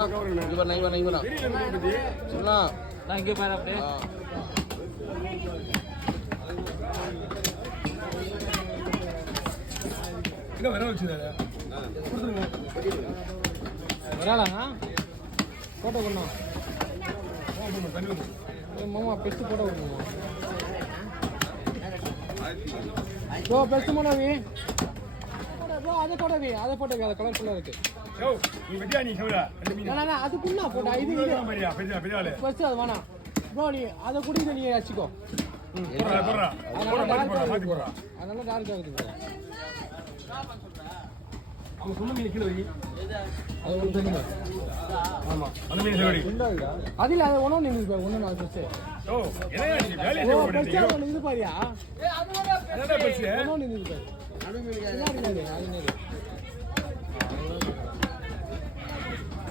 இங்கே பாரு அப்படியே வராளாங்க போட்டோ கொண்டோம் மாமா பெஸ்ட் போட்டோ கொடுங்க பெஸ்ட் போட்டோவி அதை போட்டோவி அதை கலர்ஃபுல்லாக இருக்கு அதுக்குன்னா போட்டா இது ஃபர்ஸ்ட் அது வேணாம் ப்ரோ நீ அதை குடிக்க நீ வச்சுக்கோ அதனால டார்க் ஆகுது அவங்க சொன்ன மீன் கீழே வை அது ஒன்று தெரியுமா ஆமாம் அந்த மீன் சரி அதில் அது ஒன்றும் நின்று ஒன்று நான் பெருசு இது பாரியா ஒன்றும் நின்று பாரு